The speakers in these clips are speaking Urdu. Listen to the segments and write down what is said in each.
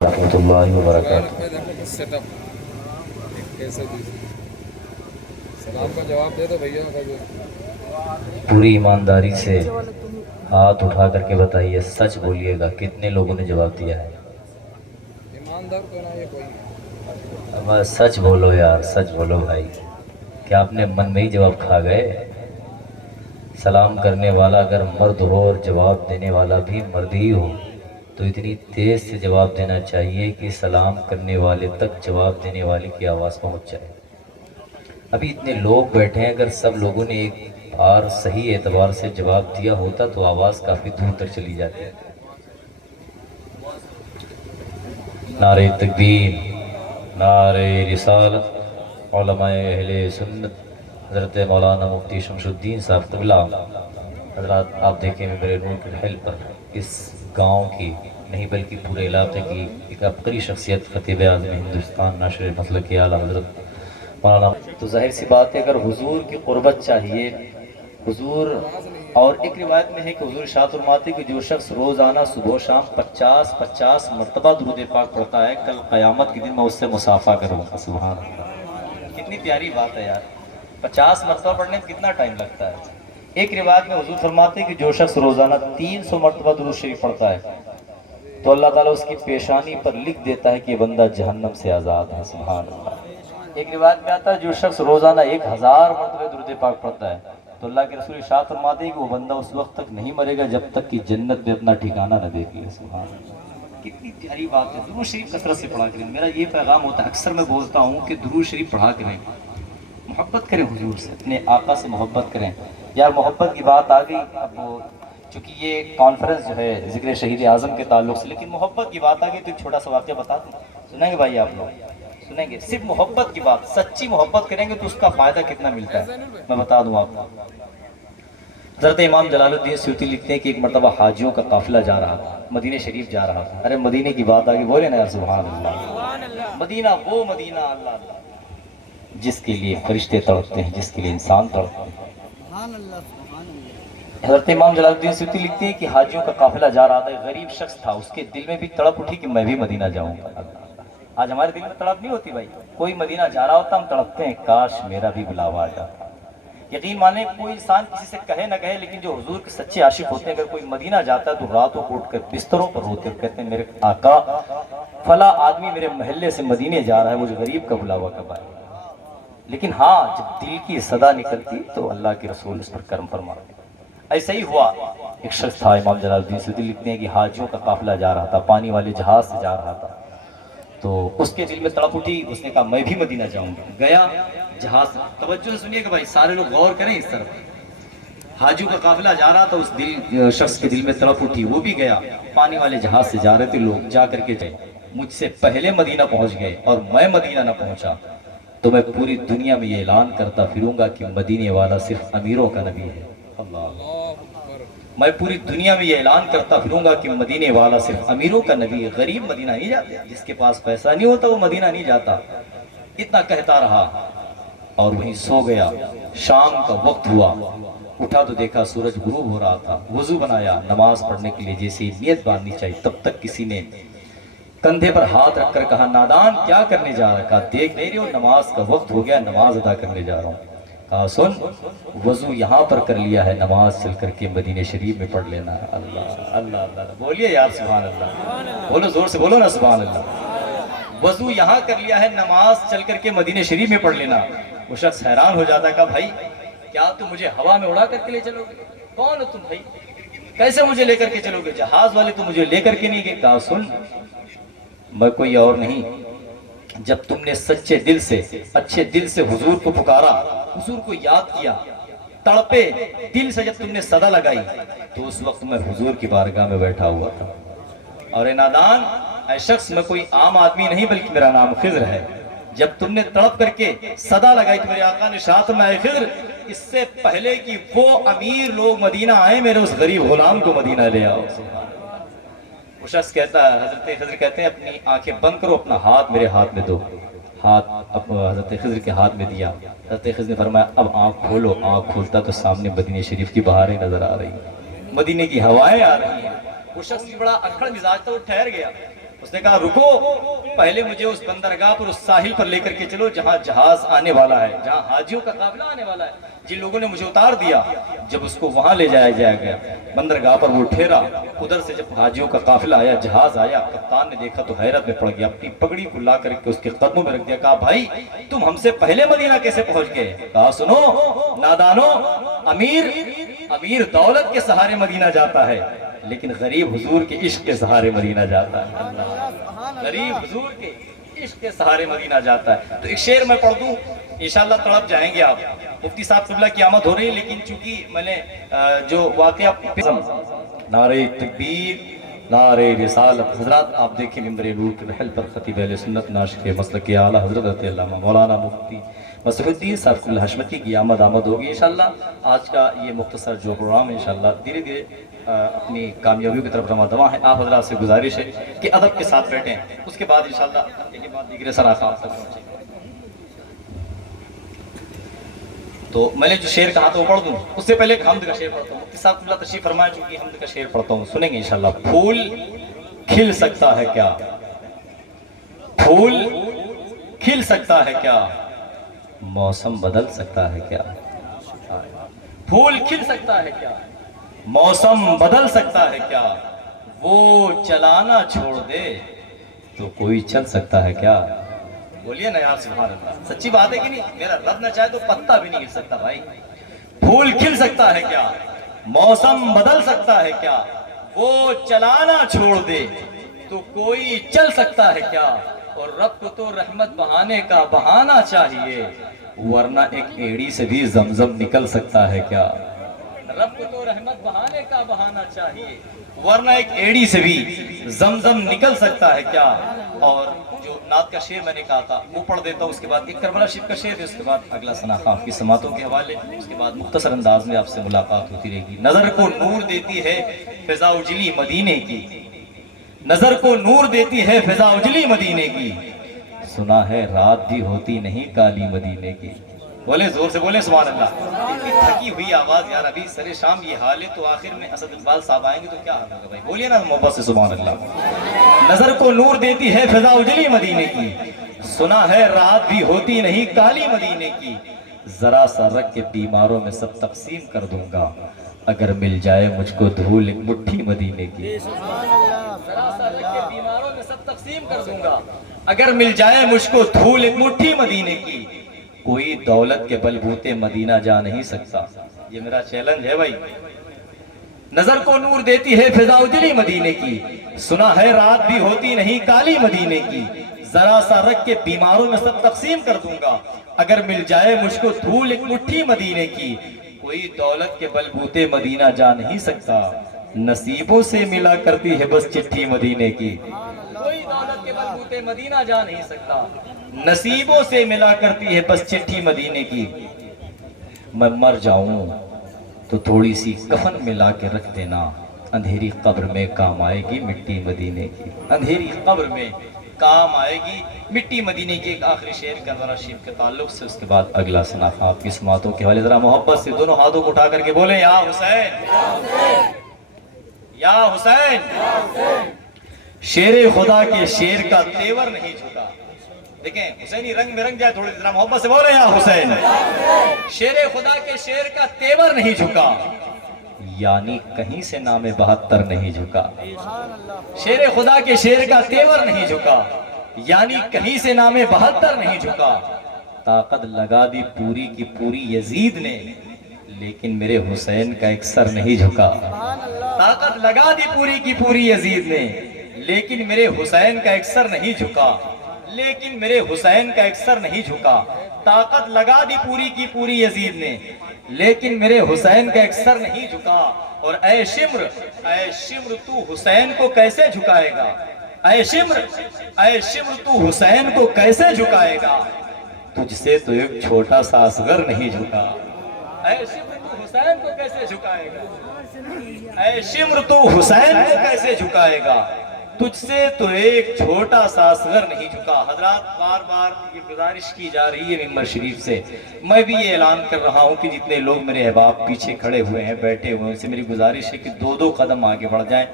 ورحمۃ اللہ وبرکاتہ۔ سیٹ اپ کیسے دی سلام کا جواب دے دو بھیا کا جو پوری ایمانداری سے ہاتھ اٹھا کر کے بتائیے، سچ بولیے گا، کتنے لوگوں نے جواب دیا ہے؟ ایماندار تو نہ یہ کوئی اب سچ بولو یار، سچ بولو بھائی، کیا آپ نے من میں ہی جواب کھا گئے؟ سلام کرنے والا اگر مرد ہو اور جواب دینے والا بھی مرد ہی ہو تو اتنی تیز سے جواب دینا چاہیے کہ سلام کرنے والے تک جواب دینے والے کی آواز پہنچ جائے۔ ابھی اتنے لوگ بیٹھے ہیں، اگر سب لوگوں نے ایک بار صحیح اعتبار سے جواب دیا ہوتا تو آواز کافی دور تک چلی جاتی ہے۔ نعرہ تکبیر، نعرہ رسالت، علماء اہل سنت، حضرت مولانا مفتی شمس الدین صاحب قبلہ حضرات، آپ دیکھیں میرے نور کے حل پر اس گاؤں کی نہیں بلکہ پورے علاقے کی ایک عبقری شخصیت، خطیب اعظم ہندوستان ناشر مسلک اعلیٰ حضرت مولانا۔ تو ظاہر سی بات ہے، اگر حضور کی قربت چاہیے، حضور، اور ایک روایت میں ہے کہ حضور ارشاد فرماتے کہ جو شخص روزانہ صبح و شام 50 مرتبہ درود پاک پڑھتا ہے، کل قیامت کے دن میں اس سے مصافحہ کروں گا۔ سبحان اللہ، کتنی پیاری بات ہے یار، 50 مرتبہ پڑھنے میں کتنا ٹائم لگتا ہے؟ ایک روایت میں حضور فرماتے کہ جو شخص روزانہ 300 مرتبہ درود شریف پڑھتا ہے تو اللہ تعالیٰ اس کی پیشانی پر لکھ دیتا ہے کہ یہ بندہ جہنم سے آزاد ہے۔ سبحان اللہ۔ ایک روایت میں آتا ہے جو شخص روزانہ 1000 مرتبہ درود پاک پڑھتا ہے تو اللہ کے رسول ارشاد فرماتے ہیں کہ وہ بندہ اس وقت تک نہیں مرے گا جب تک کہ جنت میں اپنا ٹھکانہ نہ دیکھ لے۔ سبحان اللہ، کتنی پیاری بات ہے۔ درود شریف کثرت سے پڑھا کریں، میرا یہ پیغام ہوتا ہے، اکثر میں بولتا ہوں کہ درود شریف پڑھا کریں، محبت کریں حضور سے، اپنے آقا سے محبت کریں۔ یار محبت کی بات آ گئی، اب چونکہ یہ کانفرنس جو ہے ذکر شہید اعظم کے تعلق سے، لیکن محبت کی بات آ گئی تو ایک چھوٹا سا واقعہ بتا دوں، سنیں گے بھائی آپ لوگ؟ سنیں گے؟ صرف محبت کی بات، سچی محبت کریں گے تو اس کا فائدہ کتنا ملتا ہے میں بتا دوں آپ کو۔ حضرت امام جلال الدین سیوطی لکھتے ہیں کہ ایک مرتبہ حاجیوں کا قافلہ جا رہا تھا، مدینہ شریف جا رہا تھا۔ ارے مدینے کی بات آگے بولے نا یار، سبحان اللہ۔ مدینہ، وہ مدینہ، اللہ اللہ، جس کے لیے فرشتے تڑپتے ہیں، جس کے لیے انسان تڑپتے ہیں۔ حضرت امام جلال الدین سیوطی لکھتے ہیں کہ حاجیوں کا قافلہ جا رہا تھا، ایک غریب شخص تھا، اس کے دل میں بھی تڑپ اٹھی کہ میں بھی مدینہ جاؤں گا۔ آج ہمارے دل میں تڑپ نہیں ہوتی بھائی، کوئی مدینہ جا رہا ہوتا ہم تڑپتے ہیں کاش میرا بھی بلاوا آ جاتا۔ یقین مانے کوئی انسان کسی سے کہے نہ کہے، لیکن جو حضور کے سچے عاشق ہوتے ہیں، اگر کوئی مدینہ جاتا ہے تو راتوں کو اٹھ کر بستروں پر روتے ہیں، کہتے ہیں میرے آقا فلاں آدمی میرے محلے سے مدینے جا رہا ہے، مجھے غریب کا بلاوا کب آئے۔ لیکن ہاں جب دل کی صدا نکلتی تو اللہ کے رسول اس پر کرم فرماتے۔ ایسا ہی ہوا، ایک شخص تھا، امام جلال الدین سیوطی لکھتے ہیں کہ حاجیوں کا قافلہ جا رہا تھا، پانی والے جہاز سے جا رہا تھا، تو اس کے دل میں تڑپ اٹھی، اس نے کہا میں بھی مدینہ جاؤں گا۔ گیا جہاز، توجہ سے سنیے کہ بھائی سارے لوگ غور کریں اس طرف، حاجیوں کا قافلہ جا رہا تھا، اس شخص کے دل میں تڑپ اٹھی، وہ بھی گیا، پانی والے جہاز سے جا رہے تھے لوگ، جا کر کے گئے، مجھ سے پہلے مدینہ پہنچ گئے اور میں مدینہ نہ پہنچا تو میں پوری دنیا میں یہ اعلان کرتا پھروں گا کہ مدینے والا صرف امیروں کا نبی ہے۔ اللہ، میں پوری دنیا میں یہ اعلان کرتا پھروں گا کہ مدینے والا صرف امیروں کا نبی ہے، غریب مدینہ نہیں جاتا، جس کے پاس پیسہ نہیں ہوتا وہ مدینہ نہیں جاتا۔ اتنا کہتا رہا اور وہیں سو گیا۔ شام کا وقت ہوا، اٹھا تو دیکھا سورج غروب ہو رہا تھا، وضو بنایا، نماز پڑھنے کے لیے جیسے نیت باندھنی چاہیے، تب تک کسی نے کندھے پر ہاتھ رکھ کر کہا نادان کیا کرنے جا رہا ہے؟ کہا دیکھ نہیں رہے ہو نماز کا وقت ہو گیا، نماز ادا کرنے جا رہا ہوں۔ کہا سن، وضو یہاں پر کر لیا ہے، نماز چل کر کے مدینہ شریف میں پڑھ لینا۔ اللہ اللہ اللہ، بولیے یار سبحان اللہ، بولو زور سے بولو نا سبحان اللہ۔ وضو یہاں کر لیا ہے، نماز چل کر کے مدینہ شریف میں پڑھ لینا۔ وہ شخص حیران ہو جاتا ہے، کہا بھائی کیا تم مجھے ہوا میں اڑا کر کے لے چلو گے؟ کون ہو تم بھائی؟ کیسے مجھے لے کر کے چلو گے؟ جہاز والے تو مجھے لے کر کے نہیں گئے۔ کہا سن، میں کوئی اور نہیں، جب تم نے سچے دل سے، اچھے دل سے حضور کو پکارا، حضور کو یاد کیا، تڑپے دل سے جب تم نے صدا لگائی تو اس وقت میں حضور کی بارگاہ میں بیٹھا ہوا تھا۔ اور اے نادان، اے شخص، میں کوئی عام آدمی نہیں بلکہ میرا نام خضر ہے۔ جب تم نے تڑپ کر کے صدا لگائی تو میرے آقا نے ارشاد میں، اے خضر، اس سے پہلے کہ وہ امیر لوگ مدینہ آئے، میرے اس غریب غلام کو مدینہ لے آؤ۔ وہ شخص کہتا ہے، حضرت خضر کہتے ہیں اپنی آنکھیں بند کرو، اپنا ہاتھ میرے ہاتھ میں دو۔ ہاتھ حضرت خضر کے ہاتھ میں دیا۔ حضرت خضر نے فرمایا اب آنکھ کھولو۔ آنکھ کھولتا تو سامنے مدینہ شریف کی بہاریں نظر آ رہی ہیں، مدینے کی ہوائیں آ رہی ہیں۔ وہ شخص بڑا اکھڑ مزاج تھا، وہ ٹھہر گیا، اس نے کہا رکو، پہلے مجھے اس بندرگاہ پر، اس ساحل پر لے کر کے چلو جہاں جہاز آنے والا ہے، جہاں حاجیوں کا قافلہ آنے والا ہے، جن لوگوں نے مجھے اتار دیا۔ جب اس کو وہاں لے جایا گیا، بندرگاہ پر وہ ٹھہرا، ادھر سے جب حاجیوں کا قافلہ آیا، جہاز آیا، کپتان نے دیکھا تو حیرت میں پڑ گیا، اپنی پگڑی کو لا کر کے اس کے قدموں میں رکھ دیا، کہا بھائی تم ہم سے پہلے مدینہ کیسے پہنچ گئے؟ کہا سنو نادانو، امیر دولت کے سہارے مدینہ جاتا ہے، لیکن غریب حضور کے عشق کے سہارے مدینہ جاتا ہے، غریب حضور کے عشق کے سہارے مدینہ جاتا ہے۔ تو ایک شعر میں پڑھ دوں، انشاءاللہ تڑپ جائیں گے آپ۔ مفتی صاحب قبلہ کی آمد ہو رہی ہے، لیکن چونکہ میں نے جو واقعہ نعرہ تکبیر، نعرہ رسالت، حضرات آپ دیکھیں ممبر نور کے محل پر خطیب اہل سنت ناشق مسلک اعلیٰ حضرت علامہ مولانا مفتی مصرف الدین صاحب قبلہ حشمتی کی آمد ہوگی انشاءاللہ۔ آج کا یہ مختصر جو پروگرام انشاءاللہ دھیرے دھیرے اپنی کامیابیوں کی طرف رواں ہے۔ آپ حضرات سے گزارش ہے کہ ادب کے ساتھ بیٹھیں، اس کے بعد انشاءاللہ کے بعد دیگر سراخان تک پہنچیں۔ تو میں نے جو شعر کہا تھا وہ پڑھ دوں، اس سے پہلے ایک حمد کا شعر پڑھتا ہوں۔ مفتی صاحب اللہ تشریف فرمائے چونکہ حمد کا شعر پڑھتا ہوں، سنیں گے انشاءاللہ۔ پھول کھل سکتا ہے کیا، پھول کھل سکتا ہے کیا، موسم بدل سکتا ہے کیا، پھول کھل سکتا ہے کیا، موسم بدل سکتا ہے کیا، وہ چلانا چھوڑ دے تو کوئی چل سکتا ہے کیا۔ بولیے نا یار سبحان اللہ، سچی بات ہے کہ نہیں؟ میرا رب نہ چاہے تو پتا بھی نہیں ہل سکتا بھائی۔ پھول کھل سکتا ہے کیا، موسم بدل سکتا ہے کیا، وہ چلانا چھوڑ دے تو کوئی چل سکتا ہے کیا، اور رب کو تو رحمت بہانے کا بہانہ چاہیے، ورنہ ایک ایڑی سے بھی زمزم نکل سکتا ہے کیا۔ رب کو تو رحمت بہانے کا بہانہ چاہیے، ورنہ ایک ایڑی سے بھی زمزم نکل سکتا ہے کیا۔ اور جو نعت کا شعر میں نے کہا تھا وہ پڑھ دیتا ہوں، اس کے بعد ایک کربلا شریف کا شعر ہے، اس کے بعد اگلا ثنا خان کی سماعتوں کے حوالے، اس کے بعد مختصر انداز میں آپ سے ملاقات ہوتی رہے گی۔ نظر کو نور دیتی ہے فضا اجلی مدینے کی، نظر کو نور دیتی ہے فضا اجلی مدینے کی، سنا ہے رات بھی ہوتی نہیں کالی مدینے کی۔ بولے زور سے بولے سبحان اللہ۔ اتنی تھکی ہوئی آواز یار، ابھی سر شام یہ حال ہے تو آخر میں اسد اقبال صاحب آئیں گے تو کیا حال ہوگا بھائی؟ بولیے نا محبت سے سبحان اللہ۔ نظر کو نور دیتی ہے فضا اجلی مدینے کی، سنا ہے رات بھی ہوتی نہیں کالی مدینے کی، ذرا سا رکھ کے بیماروں میں سب تقسیم کر دوں گا، اگر مل جائے مجھ کو دھول ایک مٹھی مدینے کی۔ ذرا سا رکھ کے بیماروں میں سب تقسیم کر دوں گا، اگر مل جائے مجھ کو دھول ایک مٹھی مدینے کی، کوئی دولت کے بلبوتے مدینہ جا نہیں سکتا۔ یہ میرا چیلنج ہے بھائی۔ نظر کو نور دیتی ہے فضا اجلی مدینے کی، سنا ہے رات بھی ہوتی نہیں کالی مدینے کی، ذرا سا رکھ کے بیماروں میں سب تقسیم کر دوں گا، اگر مل جائے مجھ کو دھول ایک مٹھی مدینے کی، کوئی دولت کے بلبوتے مدینہ جا نہیں سکتا، نصیبوں سے ملا کرتی ہے بس چٹھی مدینے کی۔ کوئی دولت کے بلبوتے مدینہ جا نہیں سکتا، نصیبوں سے ملا کرتی ہے بس چٹھی مدینے کی۔ میں مر جاؤں تو تھوڑی سی کفن ملا کے رکھ دینا، اندھیری قبر میں کام آئے گی مٹی مدینے کی، اندھیری قبر میں کام آئے گی مٹی مدینے کی۔ ایک آخری شعر کربلا شریف کے تعلق سے، اس کے بعد اگلا ثنا خان آپ کی سماعتوں کے حوالے۔ ذرا محبت سے دونوں ہاتھوں کو اٹھا کر کے بولے یا حسین، یا حسین۔ شیر خدا کے شیر کا تیور نہیں جھکا۔ دیکھیں حسینی رنگ میں رنگ جائے تھوڑی ذرا محبت سے بولے یا حسین۔ شیر خدا کے شیر کا تیور نہیں جھکا، یعنی کہیں سے نام 72 نہیں جھکا۔ شیر خدا کے شیر کا تیور نہیں جھکا، یعنی کہیں سے نام 72 نہیں جھکا۔ طاقت لگا دی پوری کی پوری یزید نے، لیکن میرے حسین کا ایک سر نہیں جھکا۔ طاقت لگا دی پوری کی پوری یزید نے، لیکن میرے حسین کا ایک سر نہیں جھکا، لیکن میرے حسین کا ایک سر نہیں جھکا۔ طاقت لگا دی پوری کی پوری یزید نے، لیکن میرے حسین کا ایک سر نہیں جھکا۔ اور اے شمر تو حسین کو کیسے جھکائے گا، اے شمر تو حسین کو کیسے جھکائے گا، تجھ سے تو ایک چھوٹا سا اصغر نہیں جھکا۔ اے شمر تو حسین کو کیسے جھکائے گا، اے شمر تو حسین کو کیسے جھکائے گا، تجھ سے تو ایک چھوٹا سا اصغر نہیں جھکا۔ حضرات بار بار یہ گزارش کی جا رہی ہے ممبر شریف سے، میں بھی یہ اعلان کر رہا ہوں کہ جتنے لوگ میرے احباب پیچھے کھڑے ہوئے ہیں بیٹھے ہوئے ہیں، ان سے میری گزارش ہے کہ 2 قدم آگے بڑھ جائیں۔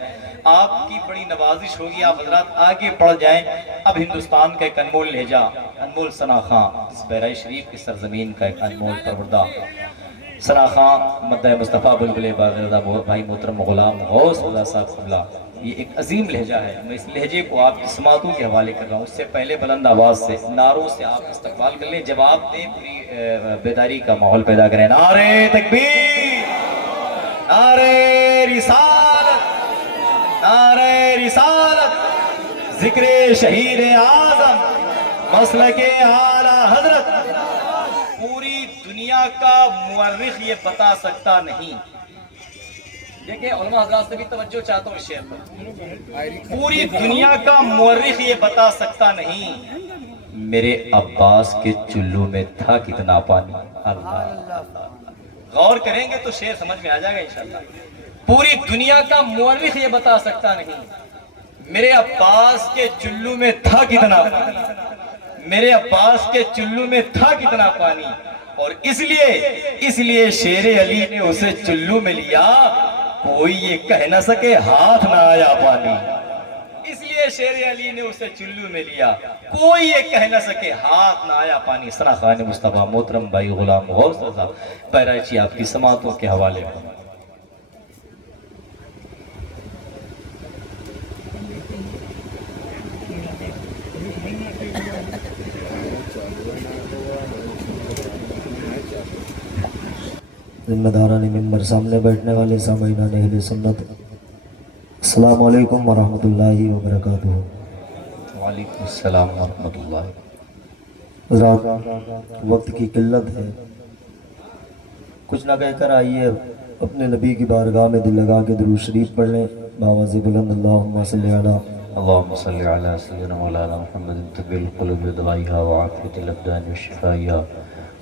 آپ کی بڑی نوازش ہوگی، آپ حضرات آگے بڑھ جائیں۔ اب ہندوستان کا ایک انمول لہجہ، انمول ثنا خاں، اس بحرائے شریف کی سرزمین کا ایک انمول پروردہ ثنا خاں، مدح مصطفیٰ بلبل باغردہ بھائی محترم غلام غوث رضا صاحب قبلہ، یہ ایک عظیم لہجہ ہے۔ میں اس لہجے کو آپ کی سماعتوں کے حوالے کر رہا ہوں۔ اس سے پہلے بلند آواز سے، نعروں سے آپ استقبال کر لیں، جواب دیں، پوری بیداری کا ماحول پیدا کریں۔ نعرہ تکبیر، نعرہ رسالت، نعرہ رسالت، ذکر شہید اعظم، مسلک اعلیٰ حضرت۔ پوری دنیا کا مورخ یہ بتا سکتا نہیں، دیکھیں علماء حضرات سے بھی توجہ چاہتا ہوں اس شعر پر، پوری دنیا کا مورخ یہ بتا سکتا نہیں میرے عباس کے چلو میں تھا کتنا پانی۔ اللہ غور کریں گے تو شعر سمجھ میں آ جائے گا انشاءاللہ۔ پوری دنیا کا مورخ یہ بتا سکتا نہیں میرے عباس کے چلو میں تھا کتنا پانی، میرے عباس کے چلو میں تھا کتنا پانی، اور اس لیے شیر علی نے اسے چلو میں لیا، کوئی یہ کہہ نہ سکے ہاتھ نہ آیا پانی۔ اس لیے شیر علی نے اسے چلو میں لیا، کوئی یہ کہہ نہ سکے ہاتھ نہ آیا پانی۔ ثنا خان مصطفیٰ محترم بھائی غلام غوث رضا بہرائچی آپ کی سماعتوں کے حوالے میں۔ ذمہ داران ممبر، سامنے بیٹھنے والے سامعینان اہل سنت، السلام علیکم ورحمۃ اللہ وبرکاتہ۔ وعلیکم السلام ورحمۃ اللہ۔ حضرات، وقت کی قلت ہے، کچھ نہ کہہ کر آئیے اپنے نبی کی بارگاہ میں دل لگا کے درود شریف پڑھ لیں بآواز بلند۔ اللہم صلی علی اللہم صلی علی سیدنا مولانا محمد طب القلوب ودوائیہا وعافیت الابدان وشفائیہا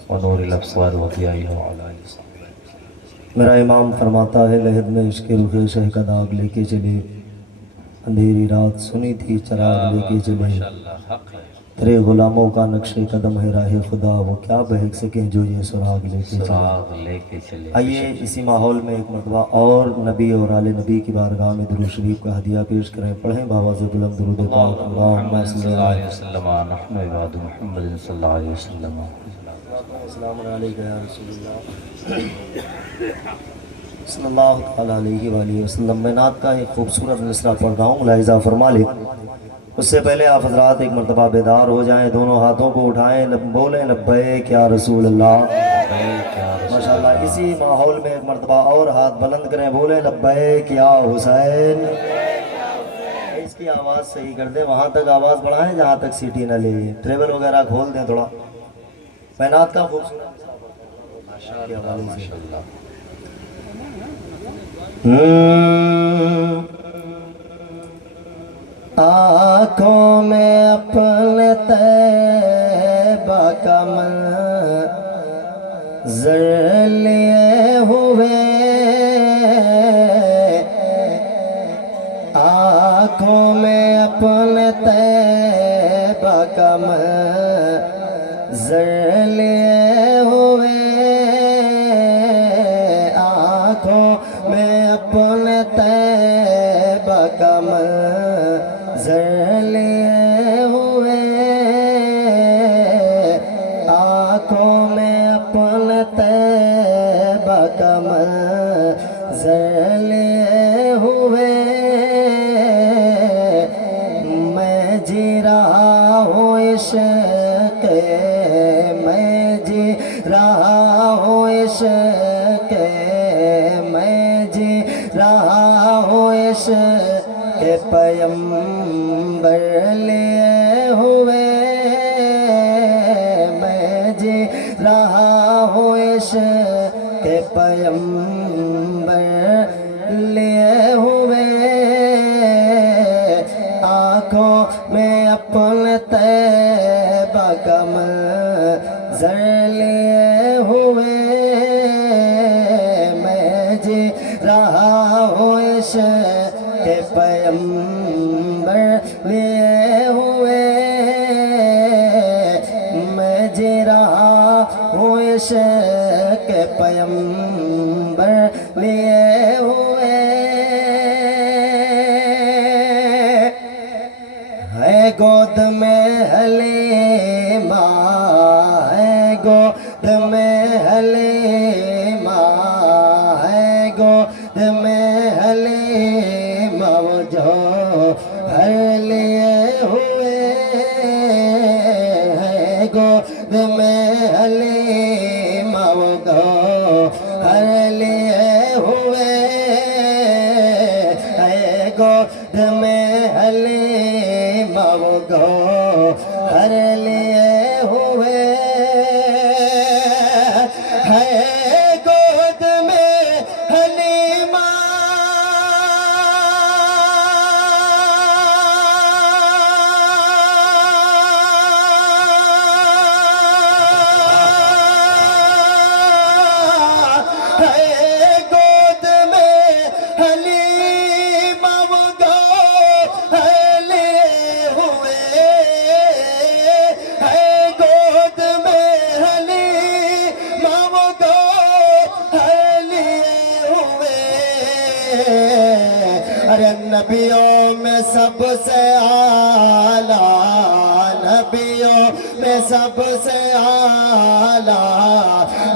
ونور الابصار وضیائیہا وعلی آلہ وصحبہ۔ میرا امام فرماتا ہے، لحد میں عشق رخ شہ کا داغ لے کے چلے، اندھیری رات سنی تھی چراغ لے کے چلے، ماشاءاللہ حق ہے، تیرے غلاموں کا نقش قدم ہے راہ خدا، وہ کیا بہک سکیں جو یہ سراغ لے کے چلے۔ سراغ لے کے چلے۔ آئیے اسی ماحول میں ایک مرتبہ اور نبی اور آل نبی کی بارگاہ میں درود شریف کا ہدیہ پیش کریں، پڑھیں بآواز بلند درود پاک۔ اللہم محمد صلی صلی اللہ اللہ علیہ علیہ وسلم، نحن عباد محمد صلی اللہ علیہ وسلم۔ السلام علیکم یا رسول اللہ صلی اللہ تعالیٰ علیہ وآلہ وسلم۔ میں نعت کا ایک خوبصورت مصرع پڑھ رہا ہوں، ملاحظہ فرما لیں۔ اس سے پہلے آپ حضرات ایک مرتبہ بیدار ہو جائیں، دونوں ہاتھوں کو اٹھائیں، بولیں لبیک یا رسول اللہ۔ ماشاءاللہ اسی ماحول میں ایک مرتبہ اور ہاتھ بلند کریں، بولیں لبیک یا حسین۔ اس کی آواز صحیح کر دیں، وہاں تک آواز بڑھائیں جہاں تک سیٹی نہ لے، ٹریبل وغیرہ کھول دیں تھوڑا۔ میں نعت کا خوبصورت ماشاءاللہ۔ آنکھوں میں اپنے طیبہ کا منظر لیے ہوئے، آنکھوں میں اپنے طیبہ کا منظر لیے ہوئے، آنکھوں میں اپنے طیبہ کا منظر لیے ہوئے، آنکھوں میں اپنے طیبہ کا منظر لیے ہوئے، میں جی رہا ہوں عشق، میں جی رہا ہوں عشق، میں جی رہا ہوں عشق کے پیمبر لیے ہوئے، میں جی رہا ہوں عشق کے پیمبر لیے ہوئے، آنکھوں میں اپنے طیبہ کا منظر لیے ہوئے، میں جی رہا ہوں عشق کے پیمبر لیے ہوئے، میں جی رہا ہوں عشق کے پیمبر لیے ہوئے، میں حلیمہ ہے گود میں حلیمہ ہے گود میں حلیمہ وہ جو ہر لیے ہوئے ہے گود میں حلیمہ وہ جو ہر لیے ہوئے ہے گود میں حلیمہ وہ جو ہر لیے ہوئے ہے گود میں حلیمہ ہے گود میں حلیمہ وہ جو ہلے ہوئے ہے گود میں حلیمہ وہ جو ہلے ہوئے ارے نبیوں میں سب سے اعلیٰ نبیوں میں سب سے اعلیٰ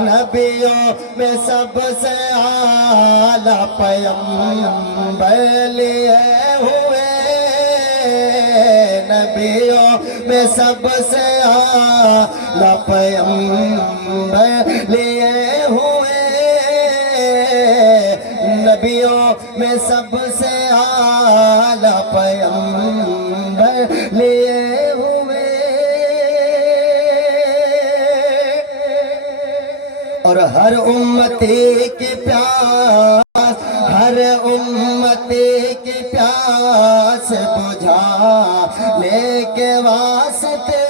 نبیوں میں سب سے اعلیٰ پیغمبر لیے ہوئے نبیوں میں سب سے اعلیٰ پیغمبر لیے ہوئے نبیوں میں سب سے اعلیٰ پیغمبر لیے ہوئے اور ہر امتی کی پیاس ہر امتی کی پیاس بجھانے کے واسطے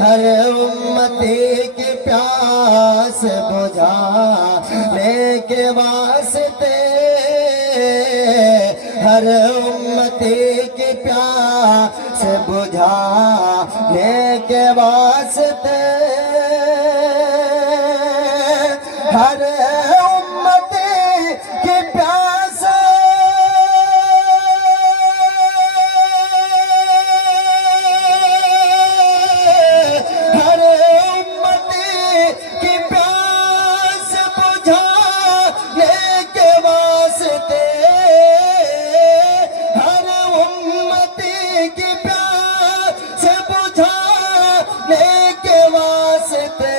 ہر امتی کی پیاس بجھانے کے واسطے ہر امتی کی پیاس بجھانے کے واسطے ہر امتی کی پیاس ہر امتی کی پیاس بجھانے کے واسطے ہر امتی کی پیاس بجھانے کے واسطے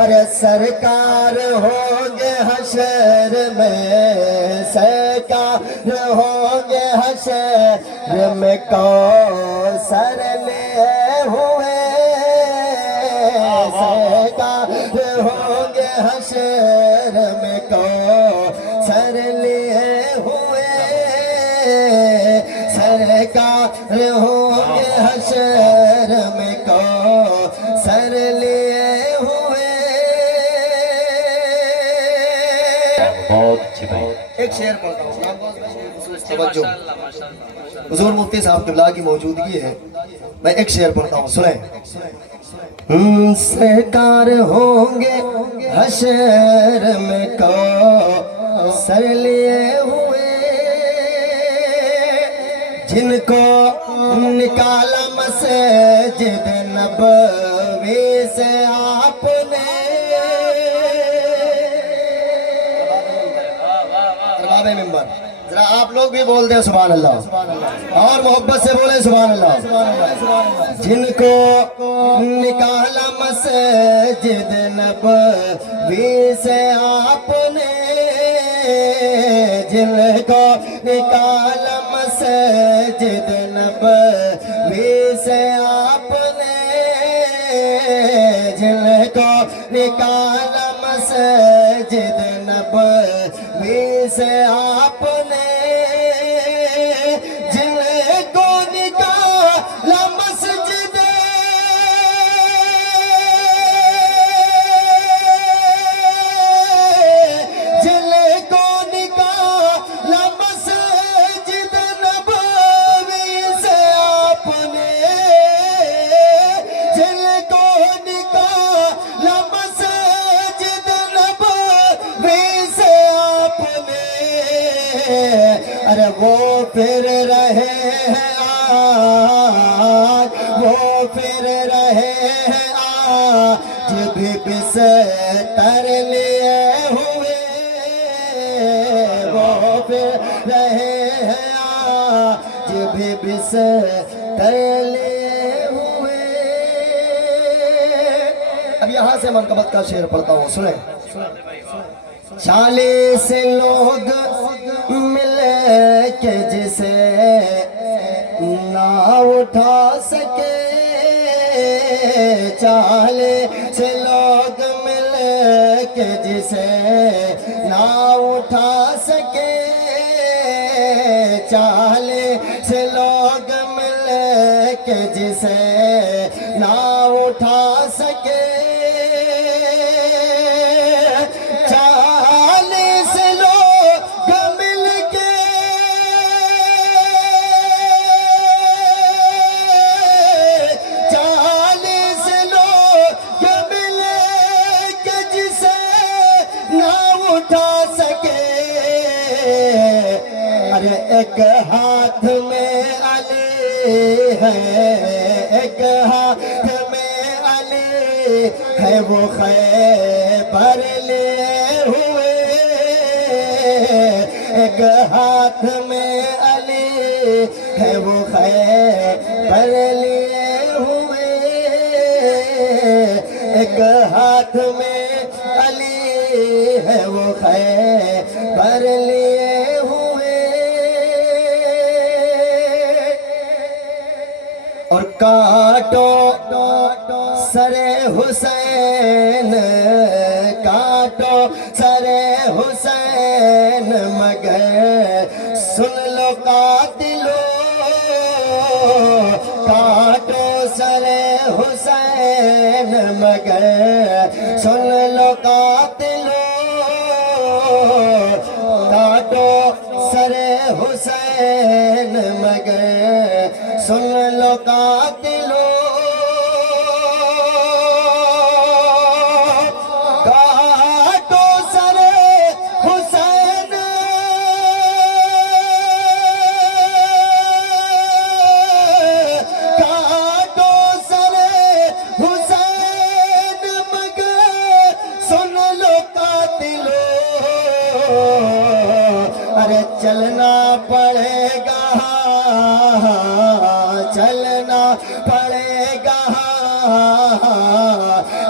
ارے سرکار ہوں گے حشر میں سرکار ہوں گے حشر میں کوثر لیے ہوئے سرکار ہوں گے حشر میں کوثر لیے ہوئے سرکار ہوں گے حشر میں کوثر لیے ہوئے بہت اچھی بھائی ایک شعر پڑھتا ہوں توجہ حضور مفتی صاحب قبلہ کی موجودگی ہے میں ایک شعر پڑھتا ہوں سنیں سرکار ہوں گے حشر میں کوثر لیے ہوئے جن کو نکالا مسجد نبوی سے آپ نے ممبر ذرا آپ لوگ بھی بول دیں سبحان اللہ اور محبت سے بولیں سبحان اللہ جن کو نکالا مسجد نبوی سے آپ نے جن کو نکالا مسجد نبوی سے آپ نے جن کو نکالا مسجد نبوی سے آپ نے جن کو نکالا مسجد جن کو نکالا مسجد نبوی سے آپ نے جن کو نکالا مسجد نبوی سے آپ نے ارے وہ پھر رہے ہیں آج وہ پھر رہے ہیں آج بھی بستر لیے ہوئے وہ پھر رہے ہیں آج بھی بستر لیے ہوئے. اب یہاں سے منقبت کا شعر پڑھتا ہوں سنیں. 40 لوگ ملے کہ جسے نہ اٹھا سکے 40 لوگ ملے کہ جسے نہ اٹھا سکے 40 لوگ ملے کہ جسے نہ اٹھا سکے 40 لوگ مل کے 40 لوگ مل کے جسے نہ اٹھا سکے. ارے ایک ہاتھ میں علی ہے ایک ہاتھ میں علی ہے وہ خیبر لیے ہوئے ایک ہاتھ میں علی ہے وہ خیبر لیے ہوئے ایک ہاتھ میں علی ہے وہ خیبر لیے ہوئے. اور کاٹو سر حسین کاٹو سر حسین مگر سن لو قاتلو کاٹو سر حسین مگر سن لو قاتلو کاٹو سر حسین مگر سن لو قاتلو کاٹو سر حسین کاٹو سر حسین مگر سن لو قاتلو. ارے چلنا پڑے گا چلنا پڑے گا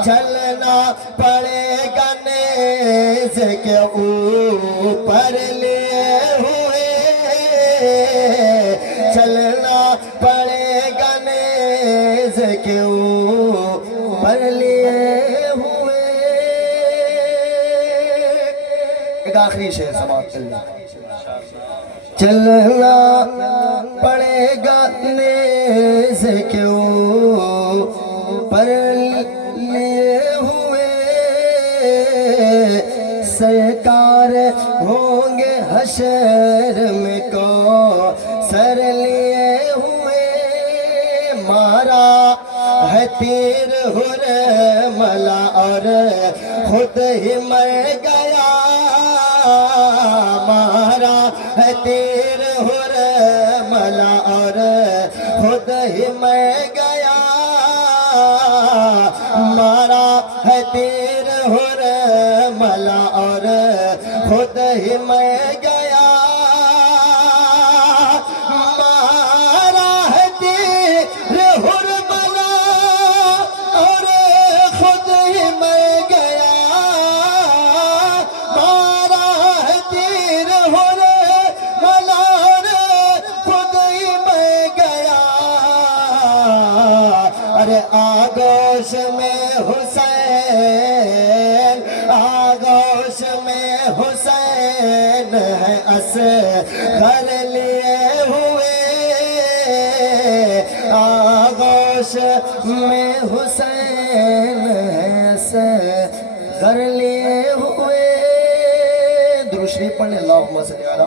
چلنا پڑے گا نیز کے اوپر لیے ہوئے چلنا پڑے گا نیز کے اوپر لیے ہوئے. ایک آخری شعر سماعت کر لیں. چلنا پڑے گا نیز کے اوپر لیے ہوئے سرکار ہوں گے حشر میں کو سر لیے ہوئے. مارا ہے تیر حرملہ اور خود ہی مر گیا مارا ہے تیر حرملہ اور خود ہی مر گیا مارا ہے تیر حرملہ اور خود ہی مر گیا مارا ہے تیر حرملہ اور خود ہی مر گیا مارا ہے تیر حرملہ اور خود ہی مر گیا. ارے آغوش میں حسین آغوش میں حسین ہے اصغر لیے ہوئے آغوش میں حسین ہے اصغر لیے ہوئے. درود شریف پڑھیں. اللہم صلی علی